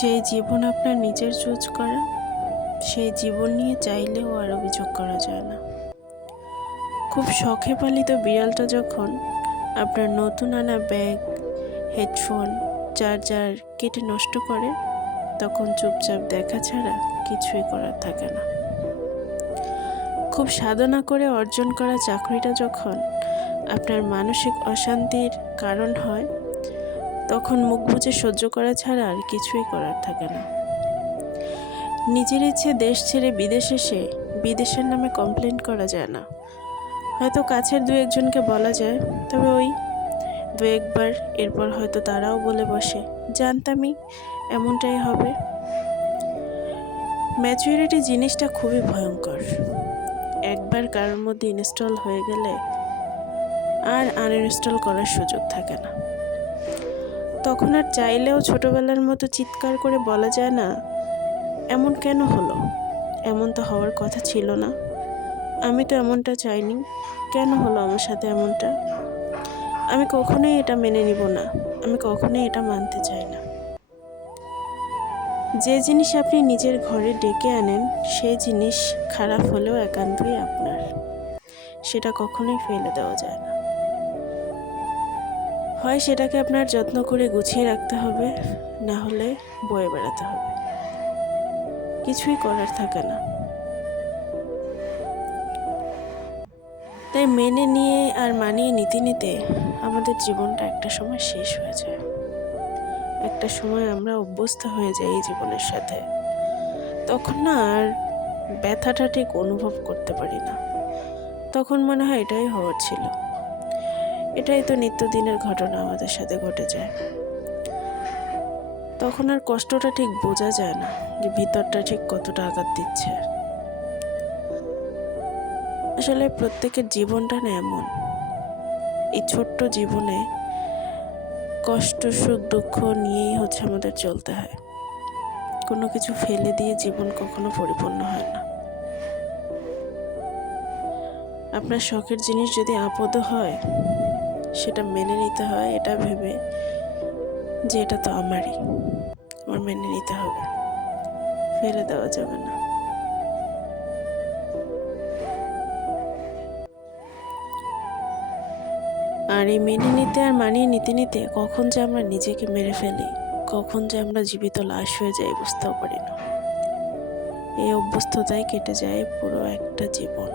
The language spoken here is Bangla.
যে জীবন আপনার নিজের চুজ করা, সেই জীবন নিয়ে চাইলেও আর অভিযোগ করা যায় না। খুব শখে পালিত বিড়ালটা যখন আপনার নতুন আনা ব্যাগ, হেডফোন, চার্জার কেটে নষ্ট করে, তখন চুপচাপ দেখা ছাড়া কিছুই করার থাকে না। খুব সাধনা করে অর্জন করা চাকরিটা যখন আপনার মানসিক অশান্তির কারণ হয়, তখন মুখ বুজে সহ্য করা ছাড়া আর কিছুই করার থাকে না। নিজের ইচ্ছে দেশ ছেড়ে বিদেশ এসে বিদেশের নামে কমপ্লেন করা যায় না। হয়তো কাছের দু একজনকে বলা যায়, তবে ওই দু একবার, এরপর হয়তো তারাও বলে বসে, জানতামই এমনটাই হবে। ম্যাচুরিটি জিনিসটা খুবই ভয়ঙ্কর। একবার কারোর মধ্যে ইনস্টল হয়ে গেলে আর আনইনস্টল করার সুযোগ থাকে না। তখন আর চাইলেও ছোটবেলার মতো চিৎকার করে বলা যায় না, এমন কেন হলো, এমন তো হওয়ার কথা ছিল না, আমি তো এমনটা চাইনি, কেন হলো আমার সাথে এমনটা, আমি কখনোই এটা মেনে নিব না, আমি কখনোই এটা মানতে চাই না। যে জিনিস আপনি নিজের ঘরে ডেকে আনেন, সেই জিনিস খারাপ হলেও একান্তই আপনার, সেটা কখনোই ফেলে দেওয়া যায় না। হয় সেটাকে আপনার যত্ন করে গুছিয়ে রাখতে হবে, না হলে বয়ে বেড়াতে হবে, কিছুই করার থাকে না। তাই মেনে নিয়ে আর মানিয়ে নিতে নিতে আমাদের জীবনটা একটা সময় শেষ হয়ে যায়। একটা সময় আমরা অভ্যস্ত হয়ে যাই এই জীবনের সাথে। তখন না আর ব্যথাটা ঠিক অনুভব করতে পারি না। তখন মনে হয় এটাই হওয়ার ছিল, এটাই তো নিত্যদিনের ঘটনা আমাদের সাথে ঘটে যায়। তখন আর কষ্টটা ঠিক বোঝা যায় না যে ভিতরটা ঠিক কতটা আঘাত দিচ্ছে। আসলে প্রত্যেকের জীবনটা না এমন, এই ছোট্ট জীবনে কষ্ট সুখ দুঃখ নিয়েই আমাদের চলতে হয়। কোনো কিছু ফেলে দিয়ে জীবন কখনো পরিপূর্ণ হয় না। আপনার শখের জিনিস যদি আপদও হয়, সেটা মেনে নিতে হয় এটা ভেবে যে এটা তো আমারই, আমার মেনে নিতে হবে, ফেলে দেওয়া যাবে না। আর এই মেনে নিতে আর মানিয়ে নিতে নিতে কখন যে আমরা নিজেকে মেরে ফেলি, কখন যে আমরা জীবিত লাশ হয়ে যাই বুঝতেও পারি না। এই অভ্যস্ততায় কেটে যায় পুরো একটা জীবন।